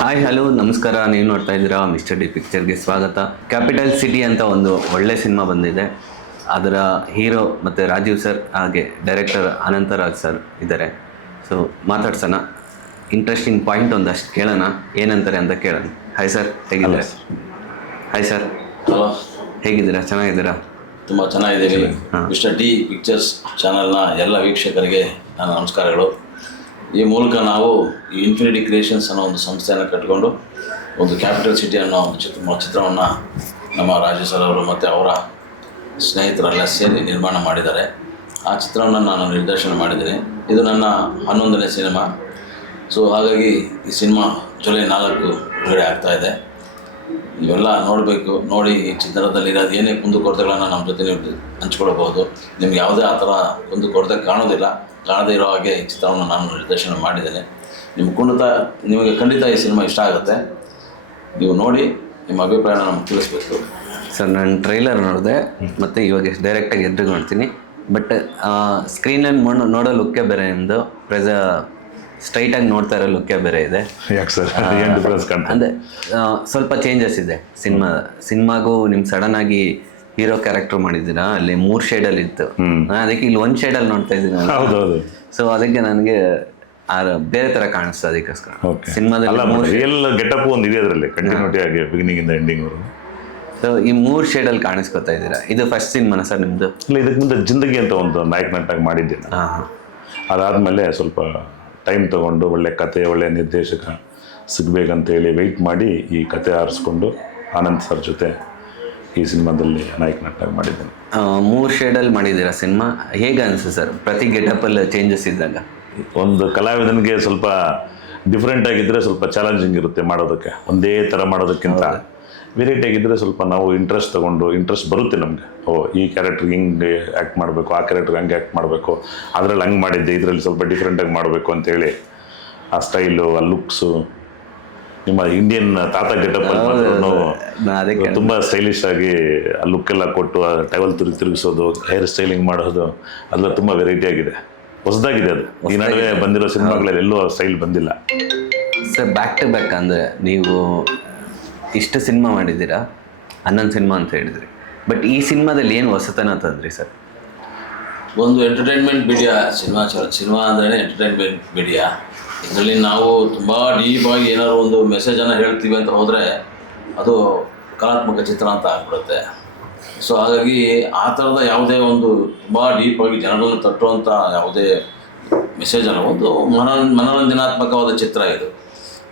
Hi hello ನಮಸ್ಕಾರ. ನೀವು ನೋಡ್ತಾ ಇದ್ದೀರಾ ಮಿಸ್ಟರ್ ಡಿ ಪಿಕ್ಚರ್ಗೆ ಸ್ವಾಗತ. ಕ್ಯಾಪಿಟಲ್ ಸಿಟಿ ಅಂತ ಒಂದು ಒಳ್ಳೆ ಸಿನಿಮಾ ಬಂದಿದೆ. ಅದರ ಹೀರೋ ಮತ್ತು ರಾಜೀವ್ ಸರ್ ಹಾಗೆ ಡೈರೆಕ್ಟರ್ ಅನಂತರಾಜ್ ಸರ್ ಇದ್ದಾರೆ. ಸೊ ಮಾತಾಡ್ಸೋಣ, ಇಂಟ್ರೆಸ್ಟಿಂಗ್ ಪಾಯಿಂಟ್ ಒಂದಷ್ಟು ಕೇಳೋಣ, ಏನಂತಾರೆ ಅಂತ ಕೇಳೋಣ. ಹಾಯ್ ಸರ್, ಹೇಗಿದ್ದೀರಾ? ಹಾಯ್ ಸರ್, ಹೇಗಿದ್ದೀರಾ? ಚೆನ್ನಾಗಿದ್ದೀರಾ? ತುಂಬ ಚೆನ್ನಾಗಿದ್ದೀವಿ. ಮಿಸ್ಟರ್ ಡಿ ಪಿಕ್ಚರ್ಸ್ ಚಾನಲ್ನ ಎಲ್ಲ ವೀಕ್ಷಕರಿಗೆ ನನ್ನ ನಮಸ್ಕಾರಗಳು. ಈ ಮೂಲಕ ನಾವು ಈ ಇನ್ಫಿನಿಟಿ ಕ್ರಿಯೇಷನ್ಸ್ ಅನ್ನೋ ಒಂದು ಸಂಸ್ಥೆಯನ್ನು ಕಟ್ಟಿಕೊಂಡು ಒಂದು ಕ್ಯಾಪಿಟಲ್ ಸಿಟಿ ಅನ್ನೋ ಒಂದು ಚಿತ್ರವನ್ನು ನಮ್ಮ ರಾಜು ಸರ್ ಅವರು ಮತ್ತು ಅವರ ಸ್ನೇಹಿತರೆಲ್ಲ ಸೇರಿ ನಿರ್ಮಾಣ ಮಾಡಿದ್ದಾರೆ. ಆ ಚಿತ್ರವನ್ನು ನಾನು ನಿರ್ದೇಶನ ಮಾಡಿದ್ದೀನಿ. ಇದು ನನ್ನ 11ನೇ ಸಿನಿಮಾ. ಸೊ ಹಾಗಾಗಿ ಈ ಸಿನಿಮಾ ಜುಲೈ 4 ಬಿಡುಗಡೆ ಆಗ್ತಾಯಿದೆ. ನೀವೆಲ್ಲ ನೋಡಬೇಕು. ನೋಡಿ ಈ ಚಿತ್ರದಲ್ಲಿರೋದು ಏನೇ ಕುಂದುಕೊರತೆಗಳನ್ನು ನಮ್ಮ ಜೊತೆ ನೀವು ಹಂಚ್ಕೊಳ್ಬಹುದು. ನಿಮ್ಗೆ ಯಾವುದೇ ಆ ಥರ ಕುಂದುಕೊರತೆ ಕಾಣದೇ ಇರೋ ಹಾಗೆ ಈ ಚಿತ್ರವನ್ನು ನಾನು ನಿರ್ದೇಶನ ಮಾಡಿದ್ದೇನೆ. ನಿಮಗೆ ಖಂಡಿತ ಈ ಸಿನಿಮಾ ಇಷ್ಟ ಆಗುತ್ತೆ. ನೀವು ನೋಡಿ ನಿಮ್ಮ ಅಭಿಪ್ರಾಯನ ನಮ್ಗೆ ತಿಳಿಸ್ಬೇಕು. ಸರ್, ನಾನು ಟ್ರೈಲರ್ ನೋಡಿದೆ ಮತ್ತು ಇವಾಗ ಡೈರೆಕ್ಟಾಗಿ ಎದುರು ನೋಡ್ತೀನಿ. ಬಟ್ ಸ್ಕ್ರೀನಲ್ಲಿ ನೋಡೋ ಲುಕ್ಕೇ ಬೇರೆ, ನಿಮ್ಮದು ಸ್ಟ್ರೈಟಾಗಿ ನೋಡ್ತಾ ಇರೋ ಲುಕ್ಕೇ ಬೇರೆ ಇದೆ. ಯಾಕೆ ಸರ್, ಏನು ಡಿಫ್ರೆನ್ಸ್ ಕಾಣ್ತಾ? ಅಂದರೆ ಸ್ವಲ್ಪ ಚೇಂಜಸ್ ಇದೆ ಸಿನಿಮಾಗೂ. ನಿಮ್ಮ ಸಡನ್ನಾಗಿ ಹೀರೋ ಕ್ಯಾರೆಕ್ಟರ್ ಮಾಡಿದ್ದೀರಾ, ಅಲ್ಲಿ 3 ಶೇಡಲ್ಲಿ ಇತ್ತು. ಅದಕ್ಕೆ ಇಲ್ಲಿ 1 ಶೇಡಲ್ಲಿ ನೋಡ್ತಾ ಇದ್ದೀನಿ. ಹೌದೌದು. ಸೊ ಅದಕ್ಕೆ ನನಗೆ ಬೇರೆ ಥರ ಕಾಣಿಸ್ತು. ಅದಕ್ಕೋಸ್ಕರ ಸಿನಿಮಾದಲ್ಲಿ ರಿಯಲ್ ಗೆಟಪ್ ಒಂದು ಇದೆ ಅದರಲ್ಲಿ, ಕಂಟಿನ್ಯೂಟಿ ಆಗಿ ಬಿಗಿನಿಂಗಿಂದ ಎಂಡಿಂಗ್ವರೆಗೂ. ಸೊ ಈ 3 ಶೇಡಲ್ಲಿ ಕಾಣಿಸ್ಕೊತಾ ಇದ್ದೀರಾ. ಇದು ಫಸ್ಟ್ ಸಿನಿಮಾನ ಸರ್ ನಿಮ್ಮದು? ಇಲ್ಲ, ಇದಕ್ಕೆ ಮುಂದೆ ಜಿಂದಗಿ ಅಂತ ಒಂದು ನಾಯಕ ನಟಾಗಿ ಮಾಡಿದ್ದೀನಿ. ಅದಾದಮೇಲೆ ಸ್ವಲ್ಪ ಟೈಮ್ ತೊಗೊಂಡು ಒಳ್ಳೆ ಕತೆ, ಒಳ್ಳೆ ನಿರ್ದೇಶಕ ಸಿಗಬೇಕಂತೇಳಿ ವೆಯ್ಟ್ ಮಾಡಿ ಈ ಕತೆ ಆರಿಸ್ಕೊಂಡು ಆನಂದ್ ಸರ್ ಜೊತೆ ಈ ಸಿನಿಮಾದಲ್ಲಿ ನಾಯಕ ನಟಾಗಿ ಮಾಡಿದ್ದೇನೆ. 3 ಶೇಡಲ್ಲಿ ಮಾಡಿದ್ದೀರಾ ಸಿನಿಮಾ. ಹೇಗೆ ಅನಿಸುತ್ತೆ ಸರ್ ಪ್ರತಿ ಗೆಟಪಲ್ಲಿ ಚೇಂಜಸ್ ಇದ್ದಾಗ? ಒಂದು ಕಲಾವಿದನಿಗೆ ಸ್ವಲ್ಪ ಡಿಫ್ರೆಂಟ್ ಆಗಿದ್ದರೆ ಸ್ವಲ್ಪ ಚಾಲೆಂಜಿಂಗ್ ಇರುತ್ತೆ ಮಾಡೋದಕ್ಕೆ. ಒಂದೇ ಥರ ಮಾಡೋದಕ್ಕಿಂತ ವೆರೈಟಿ ಆಗಿದ್ದರೆ ಸ್ವಲ್ಪ ನಾವು ಇಂಟ್ರೆಸ್ಟ್ ಬರುತ್ತೆ ನಮಗೆ. ಈ ಕ್ಯಾರೆಕ್ಟ್ರಿಗೆ ಹಿಂಗೆ ಆ್ಯಕ್ಟ್ ಮಾಡಬೇಕು, ಆ ಕ್ಯಾರೆಕ್ಟ್ರಿಗೆ ಹಂಗೆ ಆ್ಯಕ್ಟ್ ಮಾಡಬೇಕು, ಅದರಲ್ಲಿ ಹಂಗೆ ಮಾಡಿದ್ದೆ, ಇದರಲ್ಲಿ ಸ್ವಲ್ಪ ಡಿಫ್ರೆಂಟಾಗಿ ಮಾಡಬೇಕು ಅಂತೇಳಿ ಆ ಸ್ಟೈಲು, ಆ ಲುಕ್ಸು, ನಿಮ್ಮ ಇಂಡಿಯನ್ ತಾತ ಗೆಟಪ್ ತುಂಬ ಸ್ಟೈಲಿಶ್ ಆಗಿ ಆ ಲುಕ್ಕೆಲ್ಲ ಕೊಟ್ಟು ಆ ಟೈವಲ್ ತಿರುಗಿಸೋದು, ಹೇರ್ ಸ್ಟೈಲಿಂಗ್ ಮಾಡೋದು, ಅದೆಲ್ಲ ತುಂಬ ವೆರೈಟಿ ಆಗಿದೆ, ಹೊಸದಾಗಿದೆ. ಅದು ಈ ನಡುವೆ ಬಂದಿರೋ ಸಿನಿಮಾಗಳಲ್ಲಿ ಎಲ್ಲೂ ಸ್ಟೈಲ್ ಬಂದಿಲ್ಲ ಸರ್. ಬ್ಯಾಕ್ ಟು ಬ್ಯಾಕ್ ಅಂದರೆ ನೀವು ಇಷ್ಟು ಸಿನಿಮಾ ಮಾಡಿದ್ದೀರಾ, 11 ಸಿನಿಮಾ ಅಂತ ಹೇಳಿದ್ರಿ. ಬಟ್ ಈ ಸಿನಿಮಾದಲ್ಲಿ ಏನು ಹೊಸತನ ತಂದ್ರಿ ಸರ್? ಒಂದು ಎಂಟರ್ಟೈನ್ಮೆಂಟ್ ಮೀಡಿಯಾ ಸಿನಿಮಾ ಅಂದ್ರೇ ಎಂಟರ್ಟೈನ್ಮೆಂಟ್ ಮೀಡಿಯಾ. ಇದರಲ್ಲಿ ನಾವು ತುಂಬ ಡೀಪಾಗಿ ಏನಾದ್ರು ಒಂದು ಮೆಸೇಜನ್ನು ಹೇಳ್ತೀವಿ ಅಂತ ಹೋದರೆ ಅದು ಕಲಾತ್ಮಕ ಚಿತ್ರ ಅಂತ ಆಗ್ಬಿಡುತ್ತೆ. ಸೊ ಹಾಗಾಗಿ ಆ ಥರದ ಯಾವುದೇ ಒಂದು ತುಂಬ ಡೀಪಾಗಿ ಜನರನ್ನು ತಟ್ಟುವಂಥ ಯಾವುದೇ ಮೆಸೇಜನ್ನು, ಒಂದು ಮನೋರಂಜನಾತ್ಮಕವಾದ ಚಿತ್ರ ಇದು.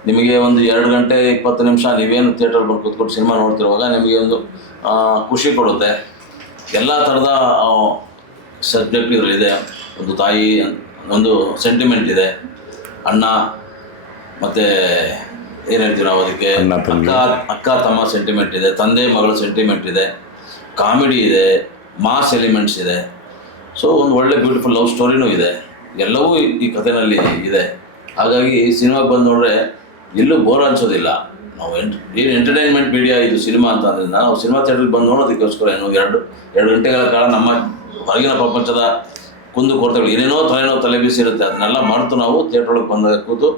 ನಿಮಗೆ ಒಂದು 2 ಗಂಟೆ 20 ನಿಮಿಷ ನೀವೇನು ಥಿಯೇಟರ್ ಬಂದು ಕೂತ್ಕೊಂಡು ಸಿನಿಮಾ ನೋಡ್ತಿರುವಾಗ ನಿಮಗೆ ಒಂದು ಖುಷಿ ಕೊಡುತ್ತೆ. ಎಲ್ಲ ಥರದ ಸಬ್ಜೆಕ್ಟ್ ಇದರಲ್ಲಿದೆ. ಒಂದು ತಾಯಿ, ಒಂದು ಸೆಂಟಿಮೆಂಟ್ ಇದೆ, ಅಣ್ಣ ಮತ್ತು ಏನು ಹೇಳ್ತೀವಿ ನಾವು ಅದಕ್ಕೆ, ಅಕ್ಕ ತಮ್ಮ ಸೆಂಟಿಮೆಂಟ್ ಇದೆ, ತಂದೆ ಮಗಳ ಸೆಂಟಿಮೆಂಟ್ ಇದೆ, ಕಾಮಿಡಿ ಇದೆ, ಮಾಸ್ ಎಲಿಮೆಂಟ್ಸ್ ಇದೆ. ಸೊ ಒಂದು ಒಳ್ಳೆ ಬ್ಯೂಟಿಫುಲ್ ಲವ್ ಸ್ಟೋರಿನೂ ಇದೆ. ಎಲ್ಲವೂ ಈ ಕಥೆಯಲ್ಲಿ ಇದೆ. ಹಾಗಾಗಿ ಈ ಸಿನಿಮಾಗೆ ಬಂದು ನೋಡ್ರೆ ಎಲ್ಲೂ ಬೋರ್ ಅನಿಸೋದಿಲ್ಲ. ನಾವು ಏನು ಎಂಟರ್ಟೈನ್ಮೆಂಟ್ ಮೀಡಿಯಾ ಇದು ಸಿನಿಮಾ ಅಂತ ಅಂದ್ರಿಂದ ನಾವು ಸಿನಿಮಾ ಥಿಯೇಟ್ರಿಗೆ ಬಂದು ನೋಡೋದಕ್ಕೋಸ್ಕರ ಏನು 2 ಗಂಟೆಗಳ ಕಾಲ ನಮ್ಮ ಹೊರಗಿನ ಪ್ರಪಂಚದ ಕುಂದುಕೊರತೆಗಳು ಏನೇನೋ ತಲೆ ಬಿಸಿ ಇರುತ್ತೆ, ಅದನ್ನೆಲ್ಲ ಮರೆತು ನಾವು ಥಿಯೇಟ್ರ್ ಒಳಗೆ ಬಂದಾಗ ಕೂತು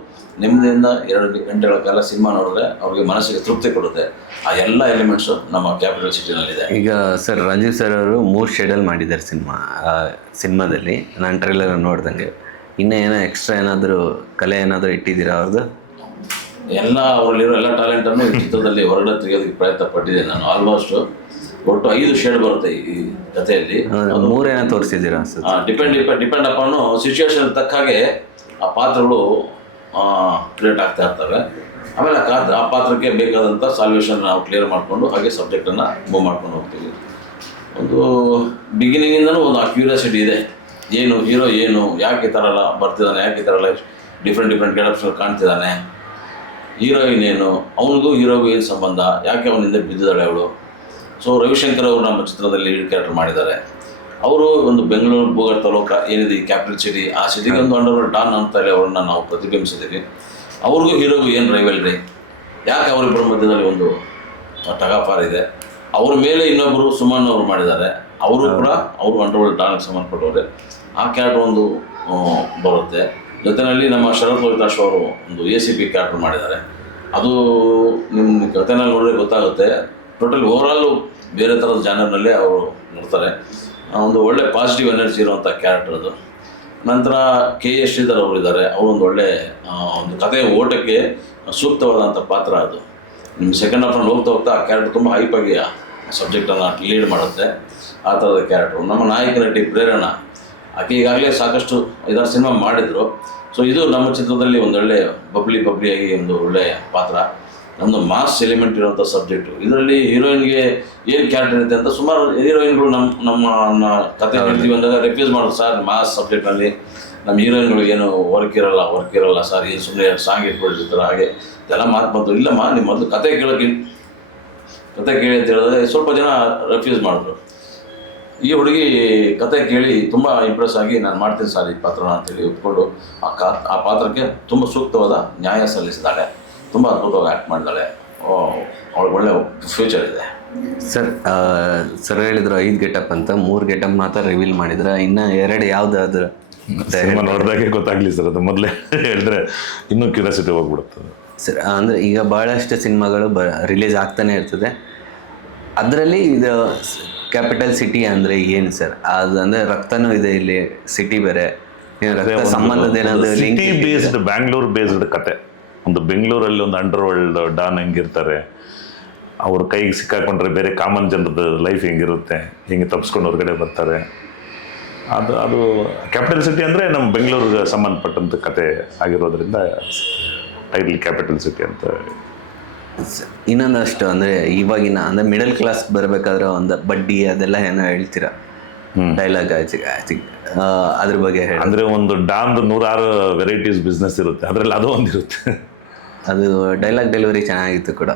ನೆಮ್ಮದಿಯಿಂದ 2 ಗಂಟೆಗಳ ಕಾಲ ಸಿನಿಮಾ ನೋಡಿದ್ರೆ ಅವ್ರಿಗೆ ಮನಸ್ಸಿಗೆ ತೃಪ್ತಿ ಕೊಡುತ್ತೆ. ಆ ಎಲ್ಲ ಎಲಿಮೆಂಟ್ಸು ನಮ್ಮ ಕ್ಯಾಪಿಟಲ್ ಸಿಟಿನಲ್ಲಿದೆ. ಈಗ ಸರ್, ರಾಜೀವ್ ಸರ್ ಅವರು 3 ಶೇಡಲ್ಲಿ ಮಾಡಿದ್ದಾರೆ ಸಿನಿಮಾದಲ್ಲಿ. ನಾನು ಟ್ರೈಲರ್ ನೋಡ್ದಂಗೆ ಇನ್ನೂ ಏನೋ ಎಕ್ಸ್ಟ್ರಾ ಏನಾದರೂ ಕಲೆ ಏನಾದರೂ ಇಟ್ಟಿದ್ದೀರಾ ಅವ್ರದ್ದು? ಅವರಲ್ಲಿರೋ ಎಲ್ಲ ಟ್ಯಾಲೆಂಟನ್ನು ಈ ಚಿತ್ರದಲ್ಲಿ ಹೊರಗಡೆ ತೆಗೆಯೋದಕ್ಕೆ ಪ್ರಯತ್ನ ಪಟ್ಟಿದ್ದೇನೆ ನಾನು. ಆಲ್ಮೋಸ್ಟ್ ಒಟ್ಟು 5 ಶೇಡ್ ಬರುತ್ತೆ ಈ ಕಥೆಯಲ್ಲಿ. 3 ಏನೋ ತೋರಿಸಿದ್ದೀರಾ? ಡಿಪೆಂಡ್ ಅಪಾನ್ ಸಿಚುವೇಶನ್ ತಕ್ಕ ಹಾಗೆ ಆ ಪಾತ್ರಗಳು ಕ್ರಿಯೇಟ್ ಆಗ್ತಾ ಇರ್ತವೆ. ಆಮೇಲೆ ಆ ಪಾತ್ರಕ್ಕೆ ಬೇಕಾದಂಥ ಸಾಲ್ವೇಷನ್ ನಾವು ಕ್ಲಿಯರ್ ಮಾಡಿಕೊಂಡು ಹಾಗೆ ಸಬ್ಜೆಕ್ಟನ್ನು ಮೂವ್ ಮಾಡ್ಕೊಂಡು ಹೋಗ್ತೀವಿ. ಒಂದು ಬಿಗಿನಿಂಗಿಂದನೂ ಒಂದು ಆ ಕ್ಯೂರಿಯಾಸಿಟಿ ಇದೆ. ಏನು ಹೀರೋ, ಏನು ಯಾಕೆ ಈ ಥರ ಎಲ್ಲ ಬರ್ತಿದ್ದಾನೆ, ಯಾಕೆ ಈ ಥರ ಎಲ್ಲ ಡಿಫ್ರೆಂಟ್ ಗೆಟಪ್ಸ್ ಕಾಣ್ತಿದ್ದಾನೆ, ಹೀರೋಯಿನ್ ಏನು, ಅವನಿಗೂ ಹೀರೋಗೂ ಏನು ಸಂಬಂಧ, ಯಾಕೆ ಅವನಿಂದ ಬಿದ್ದಿದ್ದಾಳೆ ಅವಳು. ಸೊ ರವಿಶಂಕರ್ ಅವರು ನಮ್ಮ ಚಿತ್ರದಲ್ಲಿ ಲೀಡ್ ಕ್ಯಾರೆಕ್ಟರ್ ಮಾಡಿದ್ದಾರೆ. ಅವರು ಒಂದು ಬೆಂಗಳೂರು ಭೂಗರ್ ತಾಲೂಕು ಏನಿದೆ ಈ ಕ್ಯಾಪಿಟಲ್ ಸಿಟಿ, ಆ ಸಿಟಿಗೆ ಒಂದು ಅಂಡರ್ವರ್ಲ್ಡ್ ಡಾನ್ ಅಂತ ಹೇಳಿ ಅವ್ರನ್ನ ನಾವು ಪ್ರತಿಬಿಂಬಿಸಿದ್ದೀವಿ. ಅವ್ರಿಗೂ ಹೀರೋಗೂ ಏನು ರೈವಲ್ರಿ, ಯಾಕೆ ಅವರಿಬ್ಬರ ಮಧ್ಯದಲ್ಲಿ ಒಂದು ಟಗಾಪಾರ ಇದೆ. ಅವ್ರ ಮೇಲೆ ಇನ್ನೊಬ್ಬರು ಸುಮನ್ ಅವರು ಮಾಡಿದ್ದಾರೆ. ಅವರು ಅಂಡರ್ವರ್ಲ್ಡ್ ಡಾನ್ಗೆ ಸಂಬಂಧಪಟ್ಟವ್ರೆ. ಆ ಕ್ಯಾರೆಕ್ಟರ್ ಒಂದು ಬರುತ್ತೆ. ಜೊತೆಯಲ್ಲಿ ನಮ್ಮ ಶರತ್ ಲೋಹಿತಾಶ್ ಅವರು ಒಂದು ACP ಕ್ಯಾರೆಕ್ಟರ್ ಮಾಡಿದ್ದಾರೆ. ಅದು ನಿಮ್ಮ ಕಥೆನ ನೋಡಿದ್ರೆ ಗೊತ್ತಾಗುತ್ತೆ. ಟೋಟಲ್ ಓವರಾಲು ಬೇರೆ ಥರದ ಜಾನರ್ನಲ್ಲೇ ಅವರು ನೋಡ್ತಾರೆ. ಒಂದು ಒಳ್ಳೆ ಪಾಸಿಟಿವ್ ಎನರ್ಜಿ ಇರುವಂಥ ಕ್ಯಾರೆಕ್ಟರ್ ಅದು. ನಂತರ KS ಶ್ರೀಧರ್ ಅವರು ಇದ್ದಾರೆ. ಅವರೊಂದು ಒಳ್ಳೆ ಒಂದು ಕಥೆಯ ಓಟಕ್ಕೆ ಸೂಕ್ತವಾದಂಥ ಪಾತ್ರ ಅದು. ನಿಮ್ಮ ಸೆಕೆಂಡ್ ಹಾಫ್ನಲ್ಲಿ ಹೋಗ್ತಾ ಆ ಕ್ಯಾರೆಕ್ಟರ್ ತುಂಬ ಹೈಪಾಗಿ ಸಬ್ಜೆಕ್ಟನ್ನು ಲೀಡ್ ಮಾಡುತ್ತೆ. ಆ ಥರದ ಕ್ಯಾರೆಕ್ಟ್ರು. ನಮ್ಮ ನಾಯಕ ನಟಿ ಪ್ರೇರಣಾ, ಆಕೆ ಈಗಾಗಲೇ ಸಾಕಷ್ಟು 5-6 ಸಿನಿಮಾ ಮಾಡಿದರು. ಸೊ ಇದು ನಮ್ಮ ಚಿತ್ರದಲ್ಲಿ ಒಂದೊಳ್ಳೆ ಬಬ್ಲಿಯಾಗಿ ಒಂದು ಒಳ್ಳೆಯ ಪಾತ್ರ. ನಮ್ಮದು ಮಾಸ್ ಎಲಿಮೆಂಟ್ ಇರುವಂಥ ಸಬ್ಜೆಕ್ಟು. ಇದರಲ್ಲಿ ಹೀರೋಯಿನ್ಗೆ ಏನು ಕ್ಯಾರೆಕ್ಟರ್ ಇರುತ್ತೆ ಅಂತ ಸುಮಾರು ಹೀರೋಯಿನ್ಗಳು ನಮ್ಮ ಕತೆ ಹೇಳ್ತೀವಿ ಅಂದಾಗ ರೆಫ್ಯೂಸ್ ಮಾಡೋದು. ಸರ್ ಮಾಸ್ ಸಬ್ಜೆಕ್ಟ್ನಲ್ಲಿ ನಮ್ಮ ಹೀರೋಯಿನ್ಗಳು ಏನು ವರ್ಕ್ ಇರಲ್ಲ ಸರ್, ಏನು ಸುಮ್ಮನೆ ಸಾಂಗ್ ಇಟ್ಬಿಟ್ಟಿರ್ತಾರೆ, ಹಾಗೆ ಇದೆಲ್ಲ ಮಾತು ಬಂತು. ಇಲ್ಲಮ್ಮ, ನಿಮ್ಮ ಮೊದಲು ಕತೆ ಕೇಳಿ ಅಂತ ಹೇಳಿದಾಗ ಸ್ವಲ್ಪ ಜನ ರೆಫ್ಯೂಸ್ ಮಾಡಿದ್ರು. ಈ ಹುಡುಗಿ ಕತೆ ಕೇಳಿ ತುಂಬ ಇಂಪ್ರೆಸ್ ಆಗಿ ನಾನು ಮಾಡ್ತೀನಿ ಸರ್ ಈ ಪಾತ್ರನ ಅಂತೇಳಿ ಒಪ್ಕೊಂಡು ಆ ಪಾತ್ರಕ್ಕೆ ತುಂಬ ಸೂಕ್ತವಾದ ನ್ಯಾಯ ಸಲ್ಲಿಸಿದ್ದಾಳೆ. ತುಂಬ ಅದ್ಭುತವಾಗಿ ಆ್ಯಕ್ಟ್ ಮಾಡಿದ್ದಾಳೆ. ಅವಳಿಗೆ ಒಳ್ಳೆ ಫ್ಯೂಚರ್ ಇದೆ. ಸರ್ ಹೇಳಿದ್ರು 5 ಗೆಟಪ್ ಅಂತ, 3 ಗೆಟಪ್ ಮಾತ್ರ ರಿವೀಲ್ ಮಾಡಿದ್ರೆ, ಇನ್ನು 2 ಯಾವುದಾದ್ರು ಸಿನಿಮಾ ನೋಡಿದಾಗೆ ಗೊತ್ತಾಗ್ಲಿ ಸರ್. ಅದು ಮೊದಲೇ ಹೇಳಿದ್ರೆ ಇನ್ನೂ ಕ್ಯೂರಿಯಾಸಿಟಿ ಹೋಗ್ಬಿಡುತ್ತದೆ ಸರ್. ಅಂದರೆ ಈಗ ಭಾಳಷ್ಟು ಸಿನಿಮಾಗಳು ರಿಲೀಸ್ ಆಗ್ತಾನೆ ಇರ್ತದೆ. ಅದರಲ್ಲಿ ಇದು ಕ್ಯಾಪಿಟಲ್ ಸಿಟಿ ಅಂದರೆ ಏನು ಸರ್? ಅದು ಅಂದರೆ ರಕ್ತನೂ ಇದೆ ಇಲ್ಲಿ, ಸಿಟಿ ಬೇರೆ, ರಕ್ತ ಸಂಬಂಧದ ಏನಾದರೂ ಸಿಟಿ ಬೇಸ್ಡ್, ಬ್ಯಾಂಗ್ಳೂರ್ ಬೇಸ್ಡ್ ಕತೆ. ಒಂದು ಬೆಂಗಳೂರಲ್ಲಿ ಒಂದು ಅಂಡರ್ ವರ್ಲ್ಡ್ ಡಾನ್ ಹೆಂಗಿರ್ತಾರೆ, ಅವ್ರ ಕೈಗೆ ಸಿಕ್ಕಾಕೊಂಡ್ರೆ ಬೇರೆ ಕಾಮನ್ ಜನರದ ಲೈಫ್ ಹೆಂಗಿರುತ್ತೆ, ಹೆಂಗೆ ತಪ್ಪಿಸ್ಕೊಂಡು ಹೊರಗಡೆ ಬರ್ತಾರೆ, ಅದು ಕ್ಯಾಪಿಟಲ್ ಸಿಟಿ ಅಂದರೆ ನಮ್ಮ ಬೆಂಗಳೂರಿಗೆ ಸಂಬಂಧಪಟ್ಟಂಥ ಕತೆ ಆಗಿರೋದ್ರಿಂದ ಟೈಟಲ್ ಕ್ಯಾಪಿಟಲ್ ಸಿಟಿ ಅಂತ. ಇನ್ನೊಂದಷ್ಟು ಅಂದರೆ ಇವಾಗಿನ ಅಂದರೆ ಮಿಡಲ್ ಕ್ಲಾಸ್ ಬರಬೇಕಾದ್ರೆ ಒಂದು ಬಡ್ಡಿ ಅದೆಲ್ಲ ಏನೋ ಹೇಳ್ತೀರಾ ಡೈಲಾಗ್ ಅದ್ರ ಬಗ್ಗೆ ಹೇಳಿ. ಅಂದರೆ ಒಂದು ಡಾನ್ದು 106 ವೆರೈಟೀಸ್ ಬಿಸ್ನೆಸ್ ಇರುತ್ತೆ, ಅದರಲ್ಲಿ ಅದು ಒಂದಿರುತ್ತೆ. ಅದು ಡೈಲಾಗ್ ಡೆಲಿವರಿ ಚೆನ್ನಾಗಿತ್ತು ಕೂಡ.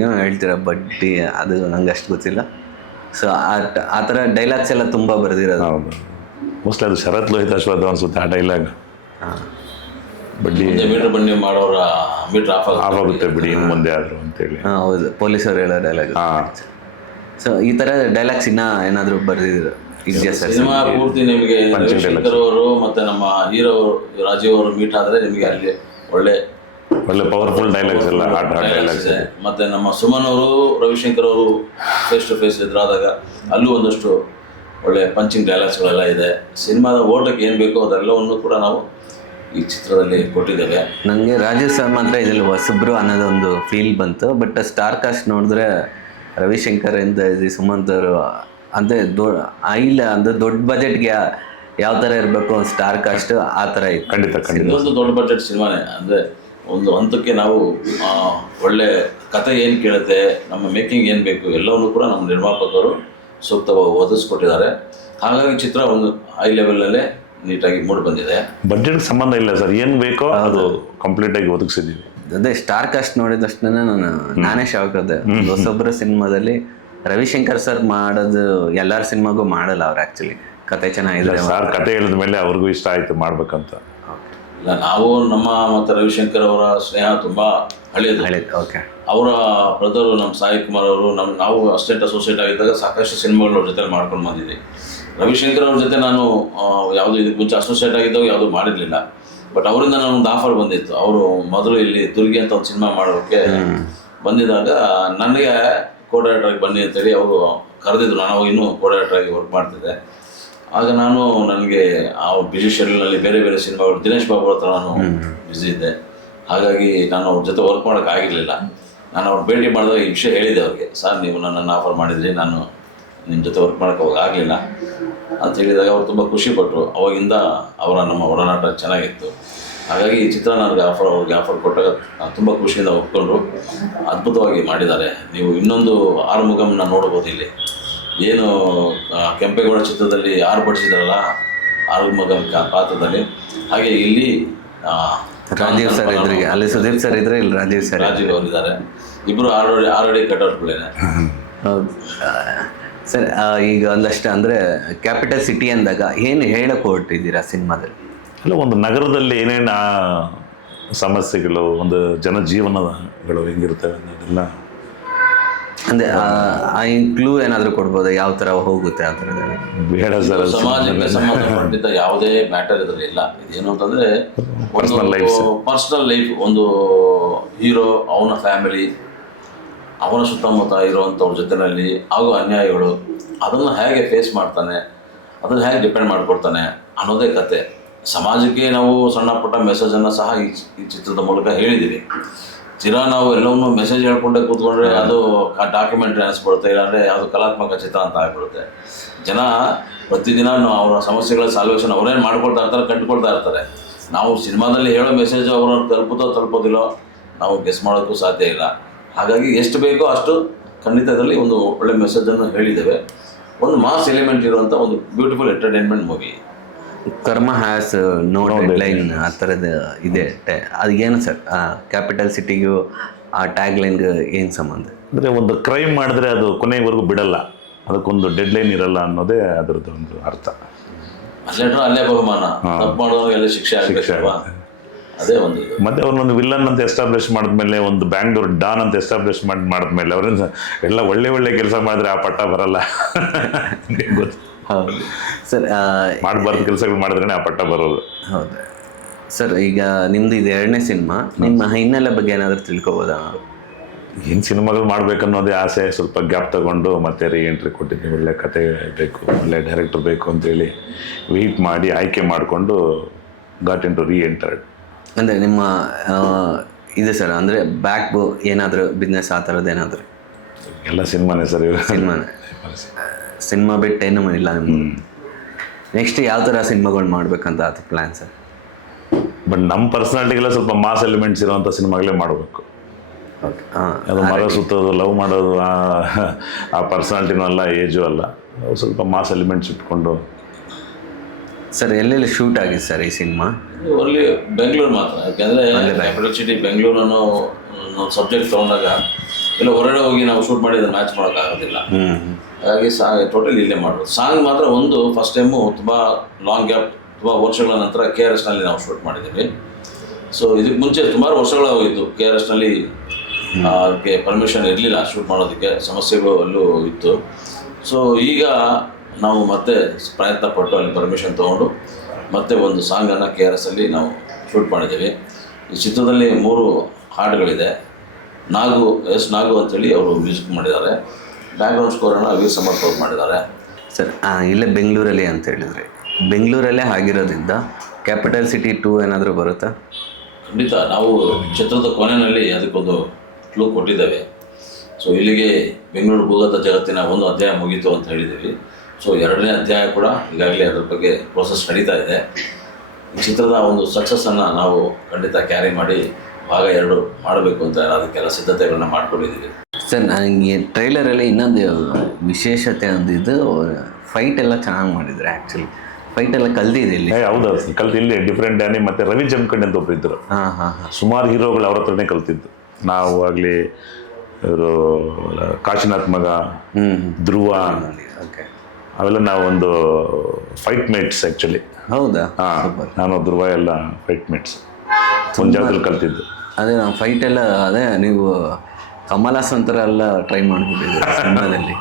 ಏನೋ ಹೇಳ್ತೀರಾ ಬಡ್ಡಿ, ಅದು ನಂಗೆ ಅಷ್ಟು ಗೊತ್ತಿಲ್ಲ. ಸೊ ಆ ಥರ ಡೈಲಾಗ್ಸ್ ಎಲ್ಲ ತುಂಬ ಬರೆದಿರೋದು. ಹೌದು, ಮೋಸ್ಟ್ಲಿ ಅದು ಶರತ್ ಲೋಹಿತ್ ಅಶ್ವಥ್ ಅನ್ಸುತ್ತೆ ಆ ಡೈಲಾಗ್. ಬಡ್ಡಿ ಮೀಟರ್ ಬನ್ನಿ ಮಾಡೋರ ಮೀಟರ್ ಆಫ್ ಆಗುತ್ತೆ ಬಿಡಿ ಇನ್ನು ಮುಂದೆ ಆದರು ಅಂತೇಳಿ. ಹೌದು, ಪೊಲೀಸರು ಹೇಳೋ ಡೈಲಾಗ್. ಸೊ ಈ ಥರ ಡೈಲಾಗ್ಸ್ ಇನ್ನೂ ಏನಾದರೂ ಬರೆದಿದ್ರು ಇದೆಯಾ ಸರ್? ಸಿನಿಮಾ ಪೂರ್ತಿ ನಿಮಗೆ ರವಿಶಂಕರ್ ಅವರು ಮತ್ತು ನಮ್ಮ ಹೀರೋ ರಾಜೀವ್ ಅವರು ಮೀಟ್ ಆದರೆ ನಿಮಗೆ ಅಲ್ಲಿ ಒಳ್ಳೆ ಪವರ್ಫುಲ್ ಡೈಲಾಗ್ಸ್ ಎಲ್ಲ ಡೈಲಾಗ್ಸ್ ಇದೆ. ಮತ್ತು ನಮ್ಮ ಸುಮನ್ ಅವರು ರವಿಶಂಕರ್ ಅವರು ಫೇಸ್ ಟು ಫೇಸ್ ಎದುರಾದಾಗ ಅಲ್ಲೂ ಒಂದಷ್ಟು ಒಳ್ಳೆ ಪಂಚಿಂಗ್ ಡೈಲಾಗ್ಸ್ಗಳೆಲ್ಲ ಇದೆ. ಸಿನಿಮಾದ ಓಟಕ್ಕೆ ಏನು ಬೇಕೋ ಅದೆಲ್ಲವನ್ನು ಕೂಡ ನಾವು ಈ ಚಿತ್ರದಲ್ಲಿ ಕೊಟ್ಟಿದ್ದೇವೆ. ನನಗೆ ರಾಜೀವ್ ಸರ್ ಮಾತ್ರ ಇದರಲ್ಲಿ ಹೊಸಬ್ರು ಅನ್ನೋದೊಂದು ಫೀಲ್ ಬಂತು. ಬಟ್ ಸ್ಟಾರ್ ಕಾಸ್ಟ್ ನೋಡಿದ್ರೆ ರವಿಶಂಕರ್ ಇಂದ ಸುಮಂತ್ ಅವರು ಅಂದರೆ ಅಂದರೆ ದೊಡ್ಡ ಬಜೆಟ್ಗೆ ಯಾವ ಥರ ಇರಬೇಕು ಸ್ಟಾರ್ ಕಾಸ್ಟ್ ಆ ಥರ ಇತ್ತು. ಖಂಡಿತ ಇದೊಂದು ದೊಡ್ಡ ಬಜೆಟ್ ಸಿನಿಮಾನೇ. ಅಂದರೆ ಒಂದು ಹಂತಕ್ಕೆ ನಾವು ಒಳ್ಳೆ ಕತೆ ಏನು ಕೇಳುತ್ತೆ, ನಮ್ಮ ಮೇಕಿಂಗ್ ಏನು ಬೇಕು ಎಲ್ಲವನ್ನೂ ಕೂಡ ನಮ್ಮ ನಿರ್ಮಾಪಕರು ಸೂಕ್ತವಾಗಿ ಒದಗಿಸ್ಕೊಟ್ಟಿದ್ದಾರೆ. ಹಾಗಾಗಿ ಚಿತ್ರ ಒಂದು ಹೈ ಲೆವೆಲಲ್ಲೇ ನೀಟಾಗಿ ಮೂಡಿ ಬಂದಿದೆ. ಬಡ್ಜೆಟ್ಗೆ ಸಂಬಂಧ ಇಲ್ಲ ಸರ್, ಏನು ಬೇಕೋ ಅದು ಕಂಪ್ಲೀಟಾಗಿ ಒದಗಿಸಿದ್ದೀವಿ. ಅದೇ ಸ್ಟಾರ್ ಕಾಸ್ಟ್ ನೋಡಿದ ತಕ್ಷಣ ನಾನೇ ಶಾಕ್ ಆದೆ. ಹೊಸೊಬ್ಬರ ಸಿನಿಮಾದಲ್ಲಿ ರವಿಶಂಕರ್ ಸರ್ ಮಾಡೋದು ಎಲ್ಲರ ಸಿನಿಮಾಗೂ ಮಾಡಲ್ಲ ಅವ್ರು. ಆ್ಯಕ್ಚುಲಿ ಕತೆ ಚೆನ್ನಾಗಿದೆ ಸರ್, ಕತೆ ಹೇಳಿದ ಮೇಲೆ ಅವ್ರಿಗೂ ಇಷ್ಟ ಆಯಿತು ಮಾಡ್ಬೇಕಂತ. ಇಲ್ಲ, ನಾವು ನಮ್ಮ ಮತ್ತು ರವಿಶಂಕರ್ ಅವರ ಸ್ನೇಹ ತುಂಬ ಹಳೆಯದು. ಓಕೆ. ಅವರ ಬ್ರದರು ನಮ್ಮ ಸಾಯಿ ಕುಮಾರ್ ಅವರು ನಾವು ಅಸಿಸ್ಟೆಂಟ್ ಅಸೋಸಿಯೇಟ್ ಆಗಿದ್ದಾಗ ಸಾಕಷ್ಟು ಸಿನಿಮಾಗಳು ಅವ್ರ ಜೊತೆ ಮಾಡ್ಕೊಂಡು ಬಂದಿದ್ದೆ. ರವಿಶಂಕರ್ ಅವ್ರ ಜೊತೆ ನಾನು ಯಾವುದು ಇದಕ್ಕೆ ಮುಂಚೆ ಅಸೋಸಿಯೇಟ್ ಆಗಿದ್ದಾಗ ಯಾವುದೂ ಮಾಡಿರಲಿಲ್ಲ. ಬಟ್ ಅವರಿಂದ ನನಗೊಂದು ಆಫರ್ ಬಂದಿತ್ತು. ಅವರು ಮೊದಲು ಇಲ್ಲಿ ದುರ್ಗಿ ಅಂತ ಒಂದು ಸಿನಿಮಾ ಮಾಡೋಕ್ಕೆ ಬಂದಿದ್ದಾಗ ನನಗೆ ಕೋ ಡೈರೆಕ್ಟ್ರಾಗಿ ಬನ್ನಿ ಅಂತೇಳಿ ಅವರು ಕರೆದಿದ್ರು. ನಾನು ಇನ್ನೂ ಕೋ ಡೈರೆಕ್ಟ್ರಾಗಿ ವರ್ಕ್ ಮಾಡ್ತಿದ್ದೆ. ಆಗ ನನಗೆ ಆ ಬಿಜಿ ಶೆಡ್ಯೂಲ್ನಲ್ಲಿ ಬೇರೆ ಬೇರೆ ಸಿನಿಮಾಗಳು ದಿನೇಶ್ ಬಾಬು ಹತ್ರ ನಾನು ಬ್ಯುಸಿ ಇದ್ದೆ. ಹಾಗಾಗಿ ನಾನು ಅವ್ರ ಜೊತೆ ವರ್ಕ್ ಮಾಡೋಕ್ಕಾಗಿರಲಿಲ್ಲ. ನಾನು ಅವ್ರು ಭೇಟಿ ಮಾಡಿದಾಗ ಈ ವಿಷಯ ಹೇಳಿದೆ ಅವ್ರಿಗೆ, ಸರ್ ನೀವು ನನ್ನನ್ನು ಆಫರ್ ಮಾಡಿದ್ರಿ, ನಾನು ನಿಮ್ಮ ಜೊತೆ ವರ್ಕ್ ಮಾಡೋಕ್ಕೆ ಅವಾಗ ಆಗಲಿಲ್ಲ ಅಂತ ಹೇಳಿದಾಗ ಅವ್ರು ತುಂಬ ಖುಷಿಪಟ್ಟರು. ಅವಾಗಿಂದ ನಮ್ಮ ಒಡನಾಟ ಚೆನ್ನಾಗಿತ್ತು. ಹಾಗಾಗಿ ಈ ಚಿತ್ರ ಅವ್ರಿಗೆ ಆಫರ್ ಕೊಟ್ಟಾಗ ತುಂಬ ಖುಷಿಯಿಂದ ಒಪ್ಕೊಂಡ್ರು. ಅದ್ಭುತವಾಗಿ ಮಾಡಿದ್ದಾರೆ. ನೀವು ಇನ್ನೊಂದು ಆರುಮುಗಮ್ನ ನೋಡ್ಬೋದು ಇಲ್ಲಿ. ಏನು ಕೆಂಪೇಗೌಡ ಚಿತ್ರದಲ್ಲಿ ಯಾರು ಬಡಿಸಿದಾರಲ್ಲ ಆರುಮುಗಮ್ ಪಾತ್ರದಲ್ಲಿ, ಹಾಗೆ ಇಲ್ಲಿ ರಾಜೀವ್ ಸರ್ ಇದ್ರೆ, ಅಲ್ಲಿ ಸುದೀಪ್ ಸರ್ ಇದ್ರೆ ಇಲ್ಲಿ ರಾಜೀವ್ ಅವರಿದ್ದಾರೆ. ಇಬ್ಬರು ಆಲ್ರೆಡಿ ಕಟ್ಔಟ್ಗಳೇನೆ. ಹೌದು ಸರ್. ಈಗ ಒಂದಷ್ಟು ಅಂದರೆ ಕ್ಯಾಪಿಟಲ್ ಸಿಟಿ ಅಂದಾಗ ಏನು ಹೇಳಕ್ಕೆ ಹೊರಟಿದ್ದೀರಾ ಸಿನಿಮಾದಲ್ಲಿ? ಅಲ್ಲ, ಒಂದು ನಗರದಲ್ಲಿ ಏನೇನು ಸಮಸ್ಯೆಗಳು, ಒಂದು ಜನಜೀವನಗಳು ಹೆಂಗಿರ್ತವೆ ಅನ್ನೋದೆಲ್ಲ ಅಂದರೆ ಆ ಕ್ಲೂ ಏನಾದರೂ ಕೊಡ್ಬೋದಾ, ಯಾವ ಥರ ಹೋಗುತ್ತೆ ಆ ಥರದಲ್ಲಿ? ಬೇಡ ಸರ್, ಸಮಾಜಕ್ಕೆ ಸಂಬಂಧಪಟ್ಟಿದ್ದ ಯಾವುದೇ ಮ್ಯಾಟರ್ ಇದರಲ್ಲಿ ಇಲ್ಲ. ಇದೇನು ಅಂತಂದ್ರೆ ಪರ್ಸನಲ್ ಲೈಫ್, ಒಂದು ಹೀರೋ ಅವನ ಫ್ಯಾಮಿಲಿ, ಅವನ ಸುತ್ತಮುತ್ತ ಇರುವಂಥವ್ರ ಜೊತೆಯಲ್ಲಿ ಆಗೋ ಅನ್ಯಾಯಗಳು, ಅದನ್ನು ಹೇಗೆ ಫೇಸ್ ಮಾಡ್ತಾನೆ, ಅದನ್ನು ಹೇಗೆ ಡಿಪೆಂಡ್ ಮಾಡಿಕೊಡ್ತಾನೆ ಅನ್ನೋದೇ ಕತೆ. ಸಮಾಜಕ್ಕೆ ನಾವು ಸಣ್ಣ ಪುಟ್ಟ ಮೆಸೇಜನ್ನು ಸಹ ಈ ಚಿತ್ರದ ಮೂಲಕ ಹೇಳಿದ್ದೀವಿ. ನಾವು ಎಲ್ಲವನ್ನೂ ಮೆಸೇಜ್ ಹೇಳ್ಕೊಂಡೆ ಕೂತ್ಕೊಂಡ್ರೆ ಅದು ಡಾಕ್ಯುಮೆಂಟ್ರಿ ಅನಿಸ್ಬಿಡುತ್ತೆ, ಇಲ್ಲಾಂದರೆ ಯಾವುದು ಕಲಾತ್ಮಕ ಚಿತ್ರ ಅಂತ ಆಗಿಬಿಡುತ್ತೆ. ಜನ ಪ್ರತಿದಿನ ಅವರ ಸಮಸ್ಯೆಗಳ ಸಾಲ್ವೇಷನ್ ಅವರೇನು ಮಾಡ್ಕೊಳ್ತಾ ಇರ್ತಾರೆ, ಕಂಡುಕೊಳ್ತಾ ಇರ್ತಾರೆ. ನಾವು ಸಿನಿಮಾದಲ್ಲಿ ಹೇಳೋ ಮೆಸೇಜ್ ಅವ್ರನ್ನ ತಲುಪೋದಿಲ್ಲೋ ನಾವು ಗೆಸ್ ಮಾಡೋಕ್ಕೂ ಸಾಧ್ಯ ಇಲ್ಲ. ಹಾಗಾಗಿ ಎಷ್ಟು ಬೇಕೋ ಅಷ್ಟು ಖಂಡಿತದಲ್ಲಿ ಒಂದು ಒಳ್ಳೆ ಮೆಸೇಜನ್ನು ಹೇಳಿದ್ದೇವೆ. ಒಂದು ಮಾಸ್ ಎಲಿಮೆಂಟ್ ಇರುವಂಥ ಒಂದು ಬ್ಯೂಟಿಫುಲ್ ಎಂಟರ್ಟೈನ್ಮೆಂಟ್ ಮೂವಿ. ಕರ್ಮ ಹ್ಯಾಸ್ ನೋ ಡೆಡ್ಲೈನ್ ಆ ಥರದ್ದು ಇದೆ. ಅದು ಏನು ಸರ್, ಕ್ಯಾಪಿಟಲ್ ಸಿಟಿಗೂ ಆ ಟ್ಯಾಗ್ ಲೈನ್ಗೆ ಏನು ಸಂಬಂಧ? ಅಂದರೆ ಒಂದು ಕ್ರೈಮ್ ಮಾಡಿದ್ರೆ ಅದು ಕೊನೆಯವರೆಗೂ ಬಿಡಲ್ಲ, ಅದಕ್ಕೊಂದು ಡೆಡ್ಲೈನ್ ಇರಲ್ಲ ಅನ್ನೋದೇ ಅದರದ್ದು ಒಂದು ಅರ್ಥ. ಅಲ್ಲೇ ಬಹುಮಾನ, ತಪ್ಪು ಮಾಡೋರಿಗೆಲ್ಲ ಶಿಕ್ಷೆ ಆಗಬೇಕಲ್ವಾ, ಅದೇ ಒಂದು ಇದು. ಮತ್ತೆ ಅವ್ರನ್ನೊಂದು ವಿಲ್ಲನ್ ಅಂತ ಎಸ್ಟಾಬ್ಲಿಷ್ ಮಾಡಿದ್ಮೇಲೆ, ಒಂದು ಬ್ಯಾಂಗ್ಳೂರ್ ಡಾನ್ ಅಂತ ಎಸ್ಟಾಬ್ಲಿಷ್ ಮಾಡಿದ್ಮೇಲೆ ಅವ್ರನ್ನ ಎಲ್ಲ ಒಳ್ಳೆ ಕೆಲಸ ಮಾಡಿದ್ರೆ ಆ ಪಟ್ಟ ಬರಲ್ಲ. ಗೊತ್ತು. ಹೌದು ಸರ್, ಮಾಡಬಾರ್ದು ಕೆಲಸಗಳು ಮಾಡಿದ್ರೆ ಆ ಪಟ್ಟ ಬರೋದು. ಹೌದು ಸರ್. ಈಗ ನಿಮ್ಮದು ಇದು 2ನೇ ಸಿನಿಮಾ, ನಿಮ್ಮ ಹಿನ್ನೆಲೆ ಬಗ್ಗೆ ಏನಾದರೂ ತಿಳ್ಕೊಬೋದಾ? ಏನು ಸಿನಿಮಾಗಳು ಮಾಡ್ಬೇಕನ್ನೋದೇ ಆಸೆ. ಸ್ವಲ್ಪ ಗ್ಯಾಪ್ ತಗೊಂಡು ಮತ್ತೆ ರೀಎಂಟ್ರಿ ಕೊಟ್ಟಿದ್ದೆ. ಒಳ್ಳೆ ಕತೆ ಬೇಕು, ಒಳ್ಳೆ ಡೈರೆಕ್ಟರ್ ಬೇಕು ಅಂತೇಳಿ ವೆಯ್ಟ್ ಮಾಡಿ ಆಯ್ಕೆ ಮಾಡಿಕೊಂಡು ಗಾಟ್ ಇನ್ ಟು ರೀಎಂಟರ್ಡ್. ಅಂದರೆ ನಿಮ್ಮ ಇದೆ ಸರ್, ಅಂದರೆ ಬ್ಯಾಕ್ ಏನಾದರೂ ಬಿಸ್ನೆಸ್ ಆ ಥರದ್ದು ಏನಾದರೂ? ಎಲ್ಲ ಸಿನಿಮಾನೇ ಸರ್, ಸಿನಿಮಾನೇ. ಸಿನಿಮಾ ಬಿಟ್ಟು ಏನೂ ಇಲ್ಲ ನಿಮ್ಗೆ? ನೆಕ್ಸ್ಟ್ ಯಾವ ಥರ ಸಿನಿಮಾಗಳು ಮಾಡ್ಬೇಕಂತ ಅದು ಪ್ಲ್ಯಾನ್ ಸರ್? ಬಟ್ ನಮ್ಮ ಪರ್ಸ್ನಾಲಿಟಿಗೆಲ್ಲ ಸ್ವಲ್ಪ ಮಾಸ್ ಎಲಿಮೆಂಟ್ಸ್ ಇರುವಂಥ ಸಿನಿಮಾಗಳೇ ಮಾಡಬೇಕು. ಓಕೆ. ಹಾಂ, ಅದು ಮರ ಸುತ್ತೋದು, ಲವ್ ಮಾಡೋದು, ಆ ಪರ್ಸ್ನಾಲಿಟಿನೂ ಅಲ್ಲ, ಏಜು ಅಲ್ಲ, ಸ್ವಲ್ಪ ಮಾಸ್ ಎಲಿಮೆಂಟ್ಸ್ ಇಟ್ಕೊಂಡು. ಸರ್ ಎಲ್ಲೆಲ್ಲಿ ಶೂಟ್ ಆಗಿದೆ ಸರ್ ಈ ಸಿನಿಮಾ? ಓನ್ಲಿ ಬೆಂಗಳೂರು ಮಾತ್ರ. ಯಾಕೆಂದರೆ ಕ್ಯಾಪಿಟಲ್ ಸಿಟಿ ಬೆಂಗಳೂರು ಅನ್ನೋ ಸಬ್ಜೆಕ್ಟ್ ತೊಗೊಂಡಾಗ ಎಲ್ಲ ಹೊರಗಡೆ ಹೋಗಿ ನಾವು ಶೂಟ್ ಮಾಡಿ ಅದನ್ನು ಮ್ಯಾಚ್ ಮಾಡೋಕ್ಕಾಗೋದಿಲ್ಲ. ಹಾಗಾಗಿ ಟೋಟಲ್ ಇಲ್ಲೇ ಮಾಡೋದು. ಸಾಂಗ್ ಮಾತ್ರ ಒಂದು ಫಸ್ಟ್ ಟೈಮು ತುಂಬ ಲಾಂಗ್ ಗ್ಯಾಪ್, ತುಂಬ ವರ್ಷಗಳ ನಂತರ KRSನಲ್ಲಿ ನಾವು ಶೂಟ್ ಮಾಡಿದ್ದೀವಿ. ಸೊ ಇದಕ್ಕೆ ಮುಂಚೆ ಸುಮಾರು ವರ್ಷಗಳಾಗೋಯಿತು. KRSನಲ್ಲಿ ಅದಕ್ಕೆ ಪರ್ಮಿಷನ್ ಇರಲಿಲ್ಲ ಶೂಟ್ ಮಾಡೋದಕ್ಕೆ, ಸಮಸ್ಯೆಗಳು ಅಲ್ಲೂ ಇತ್ತು. ಸೊ ಈಗ ನಾವು ಮತ್ತೆ ಪ್ರಯತ್ನ ಪಟ್ಟು ಅಲ್ಲಿ ಪರ್ಮಿಷನ್ ತೊಗೊಂಡು ಮತ್ತೆ ಒಂದು ಸಾಂಗನ್ನು KRSಲ್ಲಿ ನಾವು ಶೂಟ್ ಮಾಡಿದ್ದೀವಿ. ಈ ಚಿತ್ರದಲ್ಲಿ 3 ಹಾಡುಗಳಿದೆ. ನಾಗು ಅಂತೇಳಿ ಅವರು ಮ್ಯೂಸಿಕ್ ಮಾಡಿದ್ದಾರೆ. ಬ್ಯಾಕ್ಗ್ರೌಂಡ್ ಸ್ಕೋರನ್ನು ವೀರ್ ಸಮರ್ಥ ಅವ್ರು ಮಾಡಿದ್ದಾರೆ. ಸರ್ ಇಲ್ಲೇ ಬೆಂಗಳೂರಲ್ಲಿ ಅಂತ ಹೇಳಿದ್ರಿ, ಬೆಂಗಳೂರಲ್ಲೇ ಆಗಿರೋದ್ರಿಂದ ಕ್ಯಾಪಿಟಲ್ ಸಿಟಿ 2 ಏನಾದರೂ ಬರುತ್ತಾ? ಖಂಡಿತ. ನಾವು ಚಿತ್ರದ ಕೊನೆಯಲ್ಲಿ ಅದಕ್ಕೊಂದು ಕ್ಲೂ ಕೊಟ್ಟಿದ್ದೇವೆ. ಸೊ ಇಲ್ಲಿಗೆ ಬೆಂಗಳೂರು ಭೂಗತ ಜಗತ್ತಿನ ಒಂದು ಅಧ್ಯಾಯ ಮುಗೀತು ಅಂತ ಹೇಳಿದ್ದೀವಿ. ಸೊ 2ನೇ ಅಧ್ಯಾಯ ಕೂಡ ಈಗಾಗಲೇ ಅದ್ರ ಬಗ್ಗೆ ಪ್ರೋಸೆಸ್ ನಡೀತಾ ಇದೆ. ಈ ಚಿತ್ರದ ಒಂದು ಸಕ್ಸಸ್ಸನ್ನು ನಾವು ಖಂಡಿತ ಕ್ಯಾರಿ ಮಾಡಿ ಭಾಗ 2 ಮಾಡಬೇಕು ಅಂತ ಅದಕ್ಕೆಲ್ಲ ಸಿದ್ಧತೆಗಳನ್ನ ಮಾಡ್ಕೊಂಡಿದ್ದೀವಿ. ಸರ್ ನನಗೆ ಟ್ರೈಲರಲ್ಲಿ ಇನ್ನೊಂದು ವಿಶೇಷತೆ ಅಂದಿದ್ದು, ಫೈಟ್ ಎಲ್ಲ ಚೆನ್ನಾಗಿ ಮಾಡಿದರೆ. ಆ್ಯಕ್ಚುಲಿ ಫೈಟ್ ಎಲ್ಲ ಕಲ್ತಿದೆ ಇಲ್ಲಿ. ಹೌದು, ಕಲ್ತು ಇಲ್ಲಿ ಡಿಫ್ರೆಂಟ್ ಡ್ಯಾನಿ ಮತ್ತು ರವಿ ಜಮಖಂಡಿ ಅಂತ ಒಬ್ಬರು ಇದ್ದರು. ಸುಮಾರು ಹೀರೋಗಳು ಅವ್ರ ಹತ್ರನೇ ಕಲ್ತಿದ್ದು. ನಾವು ಆಗಲಿ ಇವರು ಕಾಶಿನಾಥ್ ಮಗ, ಧ್ರುವ, ಓಕೆ, ಅವೆಲ್ಲ ನಾವೊಂದು ಫೈಟ್ ಮೇಟ್ಸ್ ಆ್ಯಕ್ಚುಲಿ. ಹೌದಾ? ನಾನು ಧ್ರುವ ಎಲ್ಲ ಫೈಟ್ ಮೇಟ್ಸ್ ಒಂದು ಜಾಗದಲ್ಲಿ ಕಲ್ತಿದ್ದು. ಅದೇ ನಾವು ಫೈಟ್ ಎಲ್ಲ ಅದೇ ನೀವು ಕಮಲ್ ಹಾಸನ್ ಥರ ಎಲ್ಲ ಟ್ರೈ ಮಾಡಿಬಿಟ್ಟಿದ್ದೀವಿ ಸಿನಿಮಾದಲ್ಲಿ.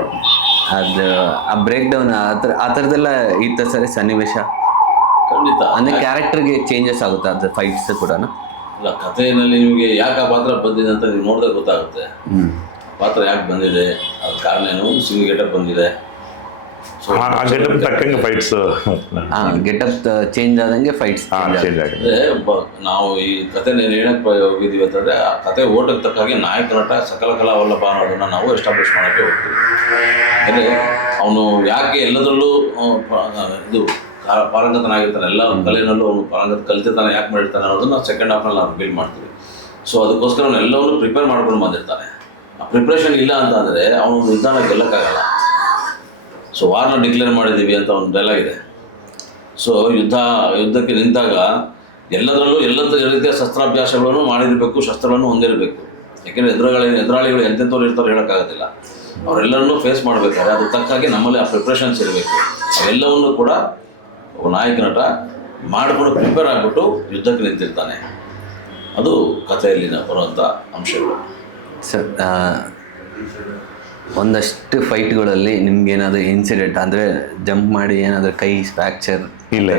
ಅದು ಆ ಬ್ರೇಕ್ ಡೌನ್ ಆ ಥರದ್ದೆಲ್ಲ ಇತ್ತು ಸರಿ ಸನ್ನಿವೇಶ? ಖಂಡಿತ. ಅಂದರೆ ಕ್ಯಾರೆಕ್ಟರ್ಗೆ ಚೇಂಜಸ್ ಆಗುತ್ತೆ ಅದು ಫೈಟ್ಸ್ ಕೂಡ? ಇಲ್ಲ, ಕಥೆಯಲ್ಲಿ ನಿಮಗೆ ಯಾಕೆ ಆ ಪಾತ್ರ ಬಂದಿದೆ ಅಂತ ನೀವು ನೋಡಿದ್ರೆ ಗೊತ್ತಾಗುತ್ತೆ. ಪಾತ್ರ ಯಾಕೆ ಬಂದಿದೆ, ಅದ್ರ ಕಾರಣ ಏನು, ಸಿಂಗ್ ಗೆಟಪ್ ಬಂದಿದೆ. ಸೊ ಗೆಟಪ್ ತಕ್ಕಂಗೆ ಫೈಟ್ಸ್, ಗೆಟಪ್ ಚೇಂಜ್ ಆದಂಗೆ ಫೈಟ್ಸ್ ಚೇಂಜ್ ಆಗಿದೆ. ನಾವು ಈ ಕಥೆ ಹೇಳಕ್ಕೆ ಹೋಗಿದ್ದೀವಿ ಅಂತಂದರೆ ಆ ಕತೆ ಓಟಕ್ಕೆ ತಕ್ಕ ಹಾಗೆ ನಾಯಕ ನಟ ಸಕಲ ಕಲಾ ವಲ್ಲಭ ಅನ್ನೋದನ್ನು ನಾವು ಎಸ್ಟಾಬ್ಲಿಷ್ ಮಾಡೋಕ್ಕೆ ಹೋಗ್ತೀವಿ. ಅಂದರೆ ಅವನು ಯಾಕೆ ಎಲ್ಲದರಲ್ಲೂ ಇದು ಪಾರಂಗತನಾಗಿರ್ತಾನೆ, ಎಲ್ಲ ಕಲೆಯಲ್ಲೂ ಅವನು ಕಲಿತಿರ್ತಾನೆ, ಯಾಕೆ ಮಾಡಿರ್ತಾನೆ ಅನ್ನೋದನ್ನು ಸೆಕೆಂಡ್ ಹಾಫ್ನಲ್ಲಿ ನಾವು ಬಿಲ್ಡ್ ಮಾಡ್ತೀವಿ. ಸೊ ಅದಕ್ಕೋಸ್ಕರ ಅವನು ಎಲ್ಲವನ್ನೂ ಪ್ರಿಪೇರ್ ಮಾಡ್ಕೊಂಡು ಬಂದಿರ್ತಾನೆ. ಆ ಪ್ರಿಪ್ರೇಷನ್ ಇಲ್ಲ ಅಂತ ಅಂದರೆ ಅವನು ನಿಧಾನ ಗೆಲ್ಲಕ್ಕಾಗಲ್ಲ. ಸೊ ವಾರ್ನ ಡಿಕ್ಲೇರ್ ಮಾಡಿದ್ದೀವಿ ಅಂತ ಒಂದು ಡೈಲಾಗ್ ಇದೆ. ಸೊ ಯುದ್ಧಕ್ಕೆ ನಿಂತಾಗ ಎಲ್ಲದರಲ್ಲೂ ಎಲ್ಲ ರೀತಿಯ ಶಸ್ತ್ರಾಭ್ಯಾಸಗಳನ್ನು ಮಾಡಿರಬೇಕು, ಶಸ್ತ್ರಗಳನ್ನು ಹೊಂದಿರಬೇಕು. ಯಾಕೆಂದರೆ ಎದುರಾಳಿಗಳು ಎಂತೆಂಥವ್ರು ಇರ್ತಾರೋ ಹೇಳೋಕ್ಕಾಗೋದಿಲ್ಲ. ಅವರೆಲ್ಲರನ್ನೂ ಫೇಸ್ ಮಾಡಬೇಕಾದ್ರೆ ಅದು ತಕ್ಕಾಗಿ ನಮ್ಮಲ್ಲಿ ಆ ಪ್ರಿಪ್ರೇಷನ್ಸ್ ಇರಬೇಕು. ಅವೆಲ್ಲವನ್ನು ಕೂಡ ನಾಯಕ ನಟ ಮಾಡಿಕೊಂಡು ಪ್ರಿಪೇರ್ ಆಗಿಬಿಟ್ಟು ಯುದ್ಧಕ್ಕೆ ನಿಂತಿರ್ತಾನೆ. ಅದು ಕಥೆಯಲ್ಲಿ ಬರುವಂಥ ಅಂಶಗಳು. ಸರ್ ಒಂದಷ್ಟು ಫೈಟ್ಗಳಲ್ಲಿ ನಿಮ್ಗೇನಾದರೂ ಇನ್ಸಿಡೆಂಟ್ ಅಂದರೆ ಜಂಪ್ ಮಾಡಿ ಏನಾದರೂ ಕೈ ಫ್ರ್ಯಾಕ್ಚರ್ ಇಲ್ಲ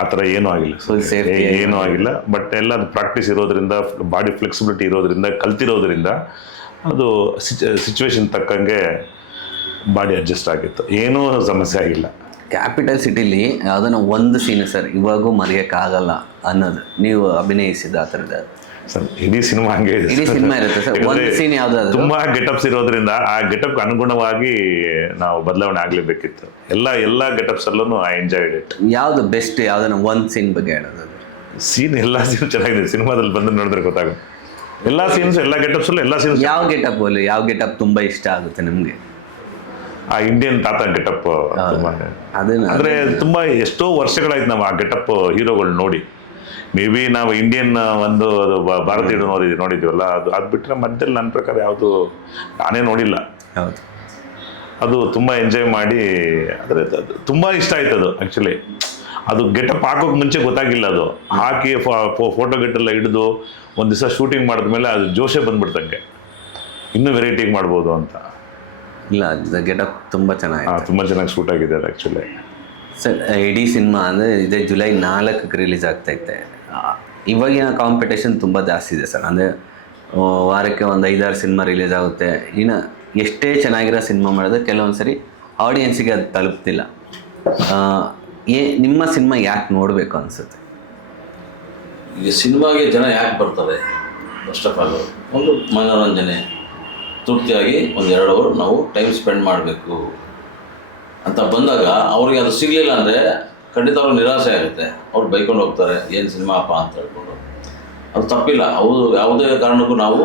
ಆ ಥರ ಏನೂ ಆಗಿಲ್ಲ Full safety ಏನೂ ಆಗಿಲ್ಲ. ಬಟ್ ಎಲ್ಲ ಅದು ಪ್ರಾಕ್ಟೀಸ್ ಇರೋದ್ರಿಂದ, ಬಾಡಿ ಫ್ಲೆಕ್ಸಿಬಿಲಿಟಿ ಇರೋದ್ರಿಂದ, ಕಲ್ತಿರೋದ್ರಿಂದ ಅದು ಸಿಚುವೇಶನ್ ತಕ್ಕಂಗೆ ಬಾಡಿ ಅಡ್ಜಸ್ಟ್ ಆಗಿತ್ತು, ಏನೂ ಸಮಸ್ಯೆ ಆಗಿಲ್ಲ. ಕ್ಯಾಪಿಟಲ್ ಸಿಟಿಲಿ ಅದನ್ನು ಒಂದು ಸೀನ್ ಸರ್ ಇವಾಗೂ ಮರೆಯೋಕ್ಕಾಗಲ್ಲ ಅನ್ನೋದು ನೀವು ಅಭಿನಯಿಸಿದ ಆ ಥರದ ಸರ್ ಇಡೀ ಸಿನಿಮಾ ಹಂಗೆ ಇದೆ. ಇಡೀ ಸಿನಿಮಾ ಇರುತ್ತೆ ಸರ್. ಒಂದು ಸೀನ್ ಯಾವುದಾದ್ರು ತುಂಬಾ ಗೆಟಪ್ಸ್ ಇರೋದ್ರಿಂದ ಆ ಗೆಟಪ್ ಅನುಗುಣವಾಗಿ ನಾವು ಬದಲಾವಣೆ ಆಗ್ಲೇಬೇಕಿತ್ತು. ಎಲ್ಲ ಗೆಟಪ್ಸ್ ಅಲ್ಲೂ ಐ ಎಂಜಾಯ್ಡ್ ಇಟ್. ಯಾವುದು ಬೆಸ್ಟ್, ಯಾವುದನ್ನ ಒಂದು ಸೀನ್ ಬಗ್ಗೆ ಹೇಳೋದು? ಸೀನ್ ಎಲ್ಲ ಸೀನ್ ಚೆನ್ನಾಗಿದೆ, ಸಿನಿಮಾದಲ್ಲಿ ಬಂದು ನೋಡಿದ್ರೆ ಗೊತ್ತಾಗುತ್ತೆ. ಎಲ್ಲ ಸೀನ್ಸ್, ಎಲ್ಲ ಗೆಟಪ್ಸ್ ಅಲ್ಲೂ ಎಲ್ಲ ಸೀನ್ಸ್. ಯಾವ ಗೆಟಪ್ ಅಲ್ಲಿ ಯಾವ ಗೆಟಪ್ ತುಂಬಾ ಇಷ್ಟ ಆಗುತ್ತೆ ನಿಮ್ಗೆ? ಆ ಇಂಡಿಯನ್ ತಾತ ಗೆಟಪ್ ತುಂಬಾ ಅದನ್ನ ಅಂದ್ರೆ ತುಂಬಾ ಎಷ್ಟೋ ವರ್ಷಗಳಾಯ್ತು ನಾವು ಆ ಗೆಟಪ್ ಹೀರೋಗಳು ನೋಡಿ. ಮೇ ಬಿ ನಾವು ಇಂಡಿಯನ್ ಒಂದು ಭಾರತ ಹೀರೋ ನೋಡಿದ್ವಲ್ಲ, ಅದು ಬಿಟ್ಟರೆ ಮಧ್ಯದಲ್ಲಿ ನನ್ನ ಪ್ರಕಾರ ಯಾವುದು ನಾನೇ ನೋಡಿಲ್ಲ. ಹೌದು, ಅದು ತುಂಬ ಎಂಜಾಯ್ ಮಾಡಿ, ಆದರೆ ತುಂಬ ಇಷ್ಟ ಆಯ್ತು ಅದು. ಆ್ಯಕ್ಚುಲಿ ಅದು ಗೆಟಪ್ ಹಾಕೋಕೆ ಮುಂಚೆ ಗೊತ್ತಾಗಿಲ್ಲ, ಅದು ಹಾಕಿ ಫೋಟೋ ಗೆಟ್ಟೆಲ್ಲ ಹಿಡಿದು ಒಂದು ದಿವಸ ಶೂಟಿಂಗ್ ಮಾಡಿದ್ಮೇಲೆ ಅದು ಜೋಶೇ ಬಂದ್ಬಿಡ್ತಂಗೆ, ಇನ್ನೂ ವೆರೈಟಿಗೆ ಮಾಡ್ಬೋದು ಅಂತ. ಇಲ್ಲ ಗೆಟಪ್ ತುಂಬ ಚೆನ್ನಾಗಿದೆ, ತುಂಬ ಚೆನ್ನಾಗಿ ಶೂಟ್ ಆಗಿದೆ ಅದು ಆ್ಯಕ್ಚುಲಿ. ಸರ್ ಇಡೀ ಸಿನಿಮಾ ಅಂದರೆ ಇದೇ ಜುಲೈ 4ಕ್ಕೆ ರಿಲೀಸ್ ಆಗ್ತೈತೆ. ಇವಾಗಿನ ಕಾಂಪಿಟೇಷನ್ ತುಂಬ ಜಾಸ್ತಿ ಇದೆ ಸರ್. ಅಂದರೆ ವಾರಕ್ಕೆ ಒಂದು 5-6 ಸಿನಿಮಾ ರಿಲೀಸ್ ಆಗುತ್ತೆ. ಇನ್ನು ಎಷ್ಟೇ ಚೆನ್ನಾಗಿರೋ ಸಿನಿಮಾ ಮಾಡಿದ್ರೆ ಕೆಲವೊಂದು ಸರಿ ಆಡಿಯನ್ಸಿಗೆ ಅದು ತಲುಪ್ತಿಲ್ಲ. ನಿಮ್ಮ ಸಿನಿಮಾ ಯಾಕೆ ನೋಡಬೇಕು ಅನಿಸುತ್ತೆ? ಈಗ ಸಿನಿಮಾಗೆ ಜನ ಯಾಕೆ ಬರ್ತಾರೆ? ಫಸ್ಟ್ ಆಫ್ ಆಲ್ ಒಂದು ಮನೋರಂಜನೆ, ತೃಪ್ತಿಯಾಗಿ ಒಂದು 2 ಅವರ್ ನಾವು ಟೈಮ್ ಸ್ಪೆಂಡ್ ಮಾಡಬೇಕು ಅಂತ ಬಂದಾಗ ಅವ್ರಿಗೆ ಅದು ಸಿಗಲಿಲ್ಲ ಅಂದರೆ ಖಂಡಿತ ಅವ್ರಿಗೆ ನಿರಾಸೆ ಆಗುತ್ತೆ. ಅವ್ರು ಬೈಕೊಂಡು ಹೋಗ್ತಾರೆ, ಏನು ಸಿನಿಮಾ ಅಪ್ಪ ಅಂತ ಹೇಳ್ಕೊಂಡು. ಅದು ತಪ್ಪಿಲ್ಲ. ಹೌದು, ಯಾವುದೇ ಕಾರಣಕ್ಕೂ ನಾವು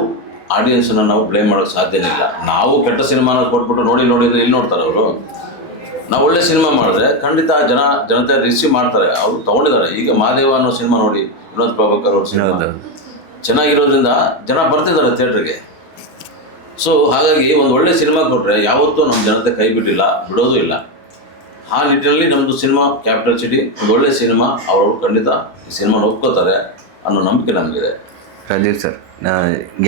ಆಡಿಯನ್ಸನ್ನು ನಾವು ಬ್ಲೇಮ್ ಮಾಡೋಕ್ಕೆ ಸಾಧ್ಯನೇ ಇಲ್ಲ. ನಾವು ಕೆಟ್ಟ ಸಿನಿಮಾನ ಕೊಟ್ಬಿಟ್ಟು ನೋಡಿದ್ರೆ ಇಲ್ಲಿ ನೋಡ್ತಾರೆ ಅವರು. ನಾವು ಒಳ್ಳೆ ಸಿನಿಮಾ ಮಾಡಿದ್ರೆ ಖಂಡಿತ ಜನತೆ ರಿಸೀವ್ ಮಾಡ್ತಾರೆ, ಅವರು ತೊಗೊಂಡಿದ್ದಾರೆ. ಈಗ ಮಹಾದೇವ ಅನ್ನೋ ಸಿನಿಮಾ ನೋಡಿ, ವಿನೋದ್ ಪ್ರಭಾಕರ್ ಅವ್ರ ಸಿನಿಮಾ ಚೆನ್ನಾಗಿರೋದ್ರಿಂದ ಜನ ಬರ್ತಿದ್ದಾರೆ ಥಿಯೇಟ್ರಿಗೆ. ಸೊ ಹಾಗಾಗಿ ಒಂದು ಒಳ್ಳೆ ಸಿನಿಮಾ ಕೊಟ್ಟರೆ ಯಾವತ್ತೂ ನಮ್ಮ ಜನತೆ ಕೈ ಬಿಡೋದು ಇಲ್ಲ. ಆ ನಿಟ್ಟಿನಲ್ಲಿ ನಮ್ಮದು ಸಿನಿಮಾ ಕ್ಯಾಪಿಟಲ್ ಸಿಟಿ ಒಂದು ಒಳ್ಳೆ ಸಿನಿಮಾ, ಅವರು ಖಂಡಿತ ಈ ಸಿನಿಮಾನ ಒಪ್ಕೋತಾರೆ ಅನ್ನೋ ನಂಬಿಕೆ ನಮಗಿದೆ. ರಾಜೀವ್ ಸರ್,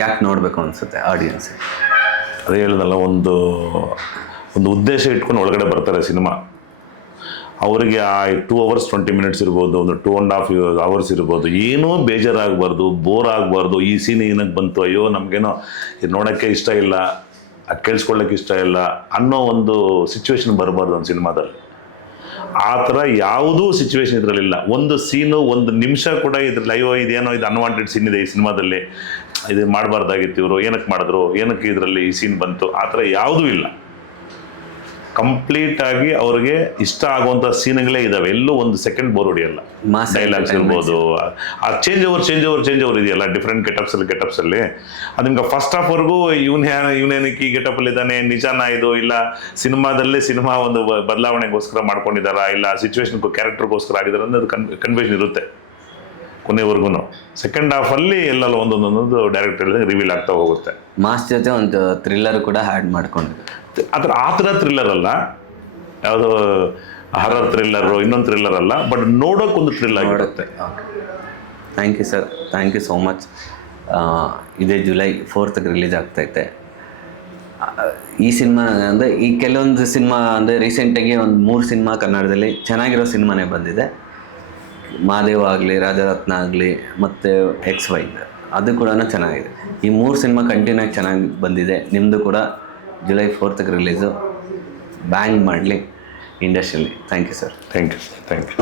ಯಾಕೆ ನೋಡಬೇಕು ಅನಿಸುತ್ತೆ ಆಡಿಯನ್ಸ್? ಅದೇ ಹೇಳಿದಲ್ಲ, ಒಂದು ಉದ್ದೇಶ ಇಟ್ಕೊಂಡು ಒಳಗಡೆ ಬರ್ತಾರೆ ಸಿನಿಮಾ. ಅವರಿಗೆ ಆ 2 hours 20 minutes ಇರ್ಬೋದು, ಒಂದು 2.5 hours ಇರ್ಬೋದು, ಏನೂ ಬೇಜಾರಾಗಬಾರ್ದು, ಬೋರ್ ಆಗಬಾರ್ದು. ಈ ಸೀನ್ ಏನಕ್ಕೆ ಬಂತು, ಅಯ್ಯೋ ನಮಗೇನೋ ಇದು ನೋಡೋಕ್ಕೆ ಇಷ್ಟ ಇಲ್ಲ, ಅದು ಕೇಳಿಸ್ಕೊಳ್ಳೋಕ್ಕೆ ಇಷ್ಟ ಇಲ್ಲ ಅನ್ನೋ ಒಂದು ಸಿಚುವೇಶನ್ ಬರಬಾರ್ದು ಒಂದು ಸಿನಿಮಾದಲ್ಲಿ. ಆ ಥರ ಯಾವುದೂ ಸಿಚುವೇಶನ್ ಇದರಲ್ಲಿಲ್ಲ. ಒಂದು ಸೀನು, ಒಂದು ನಿಮಿಷ ಕೂಡ ಇದ್ರಲ್ಲಿ ಅಯ್ಯೋ ಇದೇನೋ ಇದು ಅನ್ವಾಂಟೆಡ್ ಸೀನ್ ಇದೆ ಈ ಸಿನಿಮಾದಲ್ಲಿ, ಇದು ಮಾಡಬಾರ್ದಾಗಿತ್ತು, ಇವರು ಏನಕ್ಕೆ ಮಾಡಿದ್ರು, ಏನಕ್ಕೆ ಇದರಲ್ಲಿ ಈ ಸೀನ್ ಬಂತು, ಆ ಥರ ಯಾವುದೂ ಇಲ್ಲ. ಕಂಪ್ಲೀಟ್ ಆಗಿ ಅವ್ರಿಗೆ ಇಷ್ಟ ಆಗುವಂಥ ಸೀನ್ಗಳೇ ಇದಾವೆ. ಎಲ್ಲೂ ಒಂದು ಸೆಕೆಂಡ್ ಬೋರ್ ಹೊಡಿಯಲ್ಲ. ಡೈಲಾಗ್ಸ್ ಇರ್ಬೋದು, ಆ ಚೇಂಜ್ ಓವರ್ ಇದೆಯಲ್ಲ ಡಿಫ್ರೆಂಟ್ ಗೆಟಪ್ಸಲ್ಲಿ, ಅದು ನಿಮ್ಗೆ ಫಸ್ಟ್ ಹಾಫ್ವರೆಗೂ ಇವನೇನಕ್ಕೆ ಈ ಗೆಟಪಲ್ಲಿ ಇದ್ದಾನೆ, ನಿಜಾನ ಇದು, ಇಲ್ಲ ಸಿನಿಮಾ ಒಂದು ಬದಲಾವಣೆಗೋಸ್ಕರ ಮಾಡ್ಕೊಂಡಿದ್ದಾರಾ, ಇಲ್ಲ ಸಿಚುವೇಶನ್ ಕ್ಯಾರೆಕ್ಟರ್ಗೋಸ್ಕರ ಆಗಿದ್ದಾರೆ ಅನ್ನೋದು ಕನ್ಫ್ಯೂಷನ್ ಇರುತ್ತೆ ಕೊನೆವರೆಗೂ. ಸೆಕೆಂಡ್ ಹಾಫಲ್ಲಿ ಎಲ್ಲೆಲ್ಲ ಒಂದೊಂದು ಡೈರೆಕ್ಟ್ ರಿವೀಲ್ ಆಗ್ತಾ ಹೋಗುತ್ತೆ. ಮಾಸ್ ಜೊತೆ ಒಂದು ಥ್ರಿಲ್ಲರ್ ಕೂಡ ಆ್ಯಡ್ ಮಾಡ್ಕೊಂಡಿದೆ. ಆ ಥರ ಥ್ರಿಲ್ಲರ್ ಅಲ್ಲ, ಯಾವುದೋ ಹಾರರ್ ಥ್ರಿಲ್ಲರು, ಇನ್ನೊಂದು ಥ್ರಿಲ್ಲರ್ ಅಲ್ಲ, ಬಟ್ ನೋಡೋಕ್ಕೊಂದು ಥ್ರಿಲ್ ಆಗಿರುತ್ತೆ. Thank you sir, thank you so much. ಇದೇ ಜುಲೈ 4ಕ್ಕೆ ರಿಲೀಸ್ ಆಗ್ತೈತೆ. ಈ ಸಿನಿಮಾ ಅಂದರೆ ಈ ಕೆಲವೊಂದು ಸಿನಿಮಾ ಅಂದರೆ ರೀಸೆಂಟಾಗಿ ಒಂದು 3 ಸಿನಿಮಾ ಕನ್ನಡದಲ್ಲಿ ಚೆನ್ನಾಗಿರೋ ಸಿನಿಮಾನೇ ಬಂದಿದೆ. ಮಹಾದೇವ ಆಗಲಿ, ರಾಜರತ್ನ ಆಗಲಿ, ಮತ್ತು XY ಅದು ಕೂಡ ಚೆನ್ನಾಗಿದೆ. ಈ 3 ಸಿನಿಮಾ ಕಂಟಿನ್ಯೂ ಆಗಿ ಚೆನ್ನಾಗಿ ಬಂದಿದೆ. ನಿಮ್ಮದು ಕೂಡ ಜುಲೈ 4ಕ್ಕೆ ರಿಲೀಸು. ಬ್ಯಾಂಗ್ ಮಾಡಲಿ ಇಂಡಸ್ಟ್ರಿಯಲ್ಲಿ. Thank you sir. Thank you.